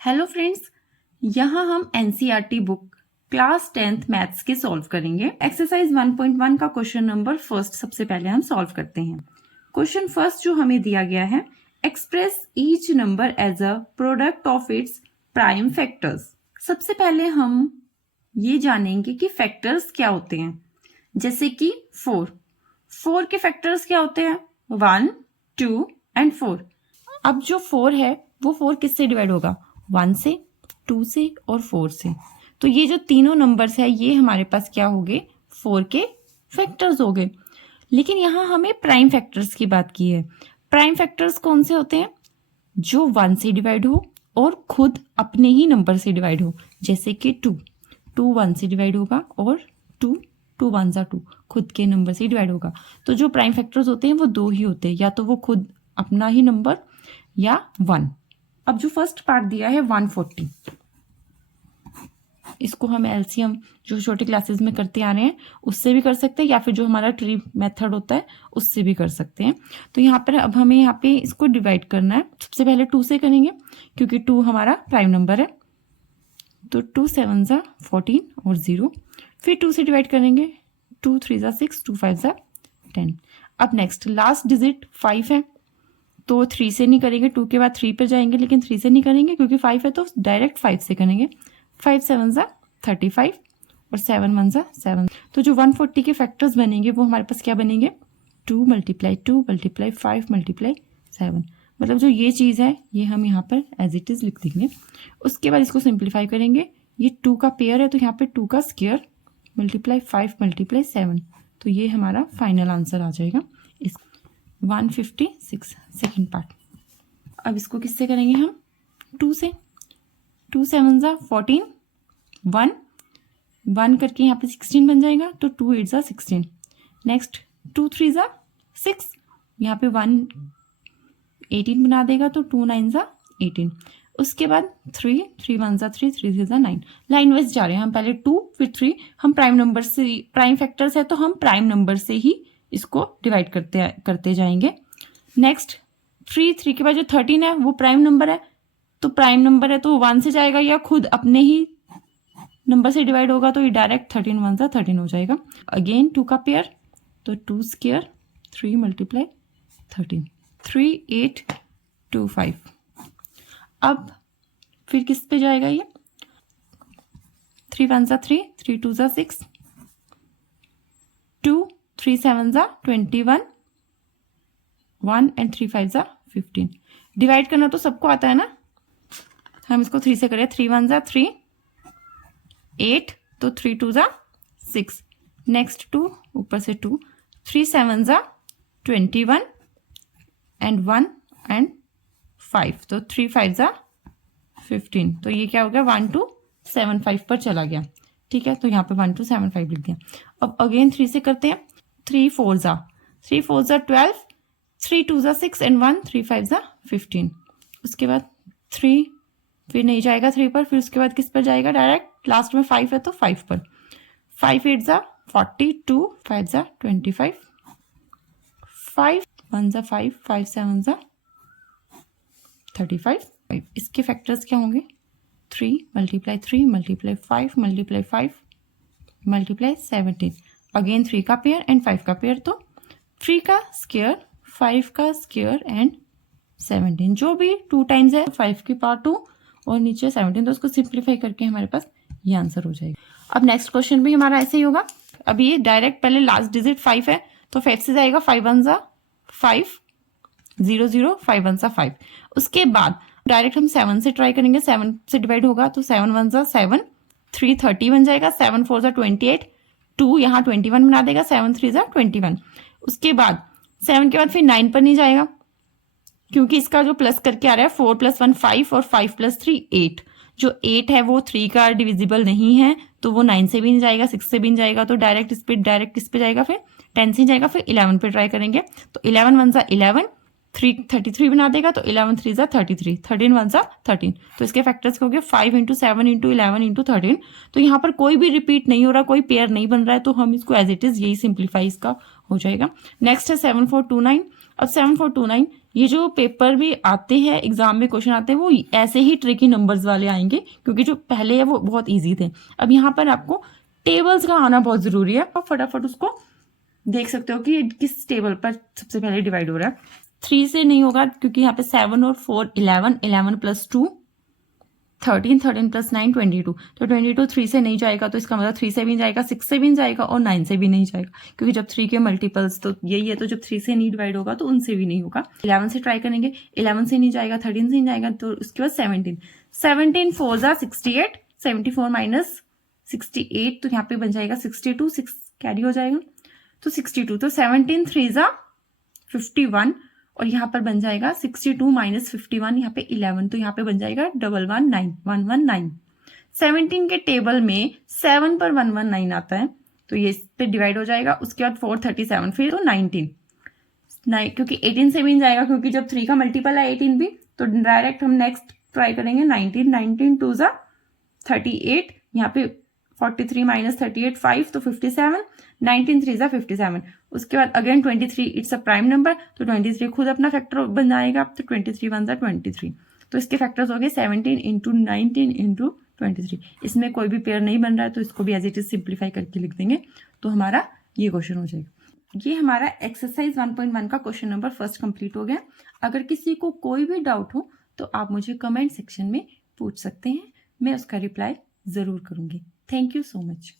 Hello friends, यहाँ हम NCERT book class 10th maths के सॉल्व करेंगे। एक्सरसाइज 1.1 का क्वेश्चन नंबर फर्स्ट सबसे पहले हम सॉल्व करते हैं। क्वेश्चन फर्स्ट जो हमें दिया गया है, express each number as a product of its prime factors. सबसे पहले हम ये जानेंगे कि फैक्टर्स क्या होते हैं। जैसे कि 4 के फैक्टर्स क्या होते हैं? 1, 2 एंड 4। अब जो 4 है वो 4 किससे डिवाइड होगा? 1 से, 2 से और 4 से। तो ये जो तीनों नंबर्स है ये हमारे पास क्या हो गए? 4 के फैक्टर्स हो गए। लेकिन यहाँ हमें प्राइम फैक्टर्स की बात की है। प्राइम फैक्टर्स कौन से होते हैं? जो 1 से डिवाइड हो और खुद अपने ही नंबर से डिवाइड हो। जैसे कि 2 1 से डिवाइड होगा और 2 1 2 खुद के नंबर से डिवाइड होगा। तो जो प्राइम फैक्टर्स होते हैं वो दो ही होते हैं, या तो वो खुद अपना ही नंबर या 1। अब जो फर्स्ट पार्ट दिया है 140, इसको हम एलसीएम जो छोटे क्लासेस में करते आ रहे हैं उससे भी कर सकते हैं, या फिर जो हमारा ट्री मेथड होता है उससे भी कर सकते हैं। तो यहाँ पर अब हमें यहाँ पे इसको डिवाइड करना है। सबसे पहले 2 से करेंगे क्योंकि 2 हमारा प्राइम नंबर है। तो 2 7 ज़ा 14 और 0। फिर 2 से डिवाइड करेंगे, 2 3 ज़ा 6, 2 5 ज़ा 10। अब नेक्स्ट लास्ट डिजिट 5 है, तो 3 से नहीं करेंगे, 2 के बाद 3 पर जाएंगे, लेकिन 3 से नहीं करेंगे क्योंकि 5 है तो डायरेक्ट 5 से करेंगे। 5 7 ज़ा 35 और 7 1 ज़ा 7। तो जो 140 के फैक्टर्स बनेंगे वो हमारे पास क्या बनेंगे? 2 × 2 × 5 × 7। मतलब जो ये चीज़ है ये हम यहाँ पर एज इट इज़ लिख देंगे। उसके बाद इसको सिंप्लीफाई करेंगे। ये 2 का पेयर है तो यहाँ पे 2 का स्क्वायर × 5 × 7। तो ये हमारा फाइनल आंसर आ जाएगा। इस 156 सेकेंड पार्ट। अब इसको किससे करेंगे हम? 2 से। 2 7 ज़ा 14, 1 करके यहाँ पे 16 बन जाएगा, तो 2 8 ज़ा 16। नेक्स्ट 2 3 ज़ा 6, यहाँ पे 1 18 बना देगा, तो 2 9 ज़ा 18। उसके बाद 3 1 ज़ा 3, 3 3 ज़ा 9। लाइन वाइज जा रहे हैं हम, पहले 2 फिर 3। हम प्राइम नंबर से, प्राइम फैक्टर्स है तो हम प्राइम नंबर से ही इसको डिवाइड करते जाएंगे। नेक्स्ट 3 के बाद जो 13 है वो प्राइम नंबर है, तो प्राइम नंबर है तो 1 से जाएगा या खुद अपने ही नंबर से डिवाइड होगा, तो ये डायरेक्ट 13 1 ज़ा 13 हो जाएगा। अगेन 2 का पेयर, तो 2 स्क्वायर 3 × 13, 3 8 2 5। अब फिर किस पे जाएगा ये? 3 1 ज़ा 3, 3 2 ज़ा 6, 2 3 7 ज़ा 21, 1 एंड 3 5 ज़ा 15। डिवाइड करना तो सबको आता है ना, हम इसको 3 से करें। 3 1 ज़ा 3, 8, तो 3 2 ज़ा 6। नेक्स्ट 2 ऊपर से 2, 3 7 ज़ा 21 एंड 1 एंड 5, तो 3 5 ज़ा 15। तो ये क्या हो गया? 1 2 7 5 पर चला गया। ठीक है, तो यहाँ पे 1 2 7 5 लिख दिया। अब अगेन 3 से करते हैं। 3 4 ज़ा 12, 3 2 ज़ा 6 एंड 1 3 5 ज़ा 15। उसके बाद 3 फिर नहीं जाएगा 3 पर, फिर उसके बाद किस पर जाएगा? डायरेक्ट लास्ट में 5 है तो 5 पर। 5 8 ज़ा 40, 2 5 ज़ा 25, 5 1 ज़ा 5, 5 7 ज़ा 35। इसके फैक्टर्स क्या होंगे? 3 × 3 × 5 × 5 × 17। अगेन 3 का पेयर एंड 5 का पेयर, तो 3 का स्क्वायर 5 का स्क्वायर एंड 17। जो भी 2 टाइम्स है 5 की पावर 2 और नीचे 17, तो उसको सिंप्लीफाई करके हमारे पास ये आंसर हो जाएगा। अब नेक्स्ट क्वेश्चन भी हमारा ऐसे ही होगा। अब ये डायरेक्ट पहले लास्ट डिजिट 5 है तो 5 से जाएगा। 5 1 ज़ा 5, 0 0, 5 1 ज़ा 5। उसके बाद डायरेक्ट हम 7 से ट्राई करेंगे। 7 से डिवाइड होगा तो 7 1 ज़ा 7, 3 30 बन जाएगा। 7 4 ज़ा 28, 2 यहाँ 21 बना देगा। 7 3 ज़ा 21। उसके बाद 7 के बाद फिर 9 पर नहीं जाएगा क्योंकि इसका जो प्लस करके आ रहा है 4 + 1 5 और 5 + 3 8। जो 8 है वो 3 का डिविजिबल नहीं है, तो वो 9 से भी नहीं जाएगा, 6 से भी नहीं जाएगा, तो डायरेक्ट किस पे जाएगा? फिर 10 से जाएगा। फिर 11 पे ट्राई करेंगे तो 11 1 ज़ा 11, 3 33 बना देगा, तो 11 3 ज़ा 33, 13 1 ज़ा 13। तो इसके फैक्टर्स हो गए 5 × 7 × 11 × 13। तो यहाँ पर कोई भी रिपीट नहीं हो रहा, कोई पेयर नहीं बन रहा है, तो हम इसको एज इट इज यही सिंप्लीफाई इसका हो जाएगा। नेक्स्ट है 7 4 2 9। अब 7 4 2 9 ये जो पेपर भी आते हैं, एग्जाम में क्वेश्चन आते हैं, वो ऐसे ही ट्रिकी नंबर्स वाले आएंगे, क्योंकि जो पहले है वो बहुत इजी थे। अब यहाँ पर आपको टेबल्स का आना बहुत जरूरी है। आप फटाफट उसको देख सकते हो कि ये किस टेबल पर सबसे पहले डिवाइड हो रहा है। 3 से नहीं होगा, क्योंकि यहाँ पे 7 और 4 11, 11 प्लस 2 13, 13 प्लस 9 22। तो 22 3 से नहीं जाएगा, तो इसका मतलब 3 से भी नहीं जाएगा, 6 से भी नहीं जाएगा और 9 से भी नहीं जाएगा, क्योंकि जब 3 के मल्टीपल्स तो यही है, तो जब 3 से नहीं डिवाइड होगा तो उनसे भी नहीं होगा। 11 से ट्राई करेंगे, 11 से नहीं जाएगा, 13 से नहीं जाएगा, तो उसके बाद 17, 17 4 जा 68, 74 माइनस 68, तो यहाँ पे बन जाएगा 62, 6 कैरी हो जाएगा तो 62, तो 17 3 जा 51, और यहाँ पर बन जाएगा 62 माइनस 51, यहाँ पे 11, तो यहाँ पे बन जाएगा 119, 119। 17 के टेबल में 7 पर 119 आता है, तो ये इस पे डिवाइड हो जाएगा। उसके बाद 437, फिर तो 19, क्योंकि 18 से भी नहीं जाएगा, क्योंकि जब 3 का मल्टीपल है 18 भी, तो डायरेक्ट हम नेक्स्ट ट्राई करेंगे 19, 19 2 जा 38, यहाँ पे 43 माइनस 38 5, तो 57, 19 3 जा 57। उसके बाद again 23, it's a prime number, तो 23 खुद अपना फैक्टर बन जाएगा, तो 23 1 जा 23, तो इसके फैक्टर्स हो गए 17 इंटू 19 इंटू 23। इसमें कोई भी पेयर नहीं बन रहा है, तो इसको भी एज इट इज सिंप्लीफाई करके लिख देंगे, तो हमारा ये क्वेश्चन हो जाएगा। ये हमारा एक्सरसाइज 1.1 का क्वेश्चन नंबर फर्स्ट कंप्लीट हो गया। अगर किसी को कोई भी डाउट हो तो आप मुझे कमेंट सेक्शन में पूछ सकते हैं, मैं उसका रिप्लाई जरूर करूंगी। Thank you so much.